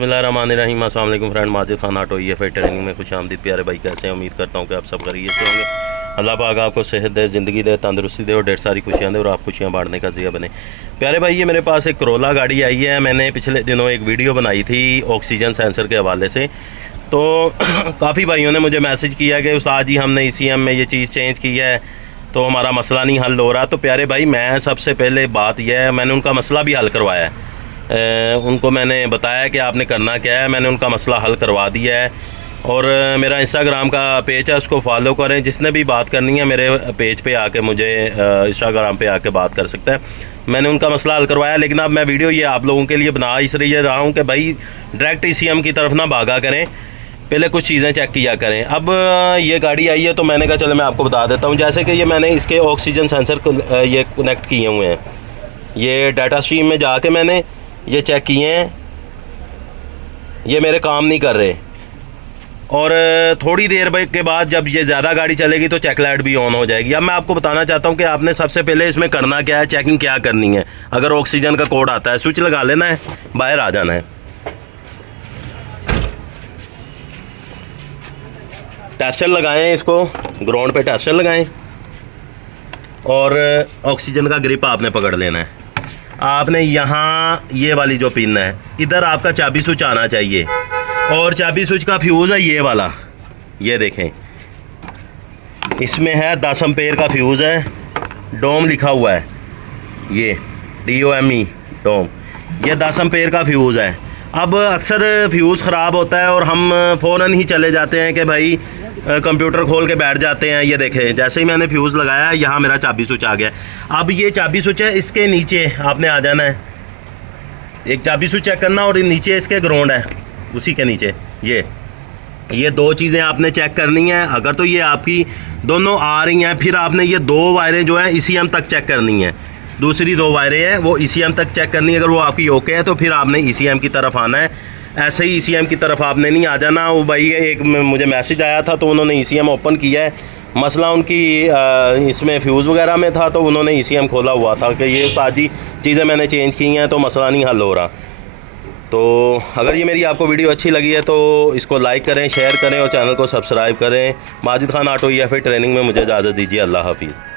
बिस्मिल्लाहिर्रहमानिर्रहीम। अस्सलाम वालेकुम friend, Majid Khan auto EFI training में खुश आमदीद। प्यारे भाई कैसे हैं? उम्मीद करता हूँ कि आप सब खैरियत से होंगे। अल्लाह पाक आपको सेहत दे, ज़िंदगी दे, तंदुरुस्ती दे और ढेर सारी खुशियाँ दे और आप खुशियाँ बांटने का ज़रिया बने। प्यारे भाई, ये मेरे पास एक करोला गाड़ी आई है। मैंने पिछले दिनों एक वीडियो बनाई थी ऑक्सीजन सेंसर के हवाले से, तो काफ़ी भाइयों ने मुझे मैसेज किया कि उस्ताद जी हमने ECM में ये चीज़ चेंज की है तो हमारा मसला नहीं हल हो रहा। तो प्यारे भाई, मैं सबसे पहले बात यह है, मैंने उनका मसला भी हल करवाया है। उनको मैंने बताया कि आपने करना क्या है, मैंने उनका मसला हल करवा दिया है। और मेरा इंस्टाग्राम का पेज है, उसको फॉलो करें। जिसने भी बात करनी है मेरे पेज पे आके मुझे इंस्टाग्राम पे आके बात कर सकता है। मैंने उनका मसला हल करवाया, लेकिन अब मैं वीडियो ये आप लोगों के लिए बना इसलिए रहा हूँ कि भाई डायरेक्ट ECM की तरफ ना भागा करें, पहले कुछ चीज़ें चेक किया करें। अब ये गाड़ी आई है तो मैंने कहा चलो मैं आपको बता देता हूँ। जैसे कि ये मैंने इसके ऑक्सीजन सेंसर ये कनेक्ट किए हुए हैं। ये डाटा स्ट्रीम में जाके मैंने ये चेक किए हैं, ये मेरे काम नहीं कर रहे। और थोड़ी देर के बाद जब ये ज़्यादा गाड़ी चलेगी तो चेक लाइट भी ऑन हो जाएगी। अब मैं आपको बताना चाहता हूँ कि आपने सबसे पहले इसमें करना क्या है, चेकिंग क्या करनी है। अगर ऑक्सीजन का कोड आता है, स्विच लगा लेना है, बाहर आ जाना है। टेस्टर लगाएं, इसको ग्राउंड पे टेस्टर लगाएं और ऑक्सीजन का ग्रिप आपने पकड़ लेना है। आपने यहाँ ये वाली जो पिन है, इधर आपका चाबी स्विच आना चाहिए और चाबी स्विच का फ्यूज़ है ये वाला, ये देखें इसमें है 10 एम्पेयर का फ्यूज़ है। डोम लिखा हुआ है, ये DOME डोम, ये 10 एम्पेयर का फ्यूज़ है। अब अक्सर फ्यूज़ ख़राब होता है और हम फ़ौरन ही चले जाते हैं कि भाई कंप्यूटर खोल के बैठ जाते हैं। ये देखें, जैसे ही मैंने फ्यूज़ लगाया यहाँ मेरा चाबी स्विच आ गया। अब ये चाबी स्विच है, इसके नीचे आपने आ जाना है। एक चाबी स्विच चेक करना और नीचे इसके ग्राउंड है, उसी के नीचे ये दो चीज़ें आपने चेक करनी है। अगर तो ये आपकी दोनों आ रही हैं, फिर आपने ये 2 वायरें जो है ECM तक चेक करनी है। दूसरी 2 वायरें हैं वो ECM तक चेक करनी है। अगर वो आपकी ओके है तो फिर आपने ECM की तरफ आना है। ऐसे ही ECM की तरफ आपने नहीं आ जाना। वो भाई एक मुझे मैसेज आया था तो उन्होंने ECM ओपन किया है, मसला उनकी इसमें फ्यूज़ वगैरह में था तो उन्होंने ECM खोला हुआ था कि ये सारी चीज़ें मैंने चेंज की हैं तो मसला नहीं हल हो रहा। तो अगर ये मेरी आपको वीडियो अच्छी लगी है तो इसको लाइक करें, शेयर करें और चैनल को सब्सक्राइब करें। Majid Khan auto EFI training में मुझे इजाज़त दीजिए। अल्लाह हाफिज़।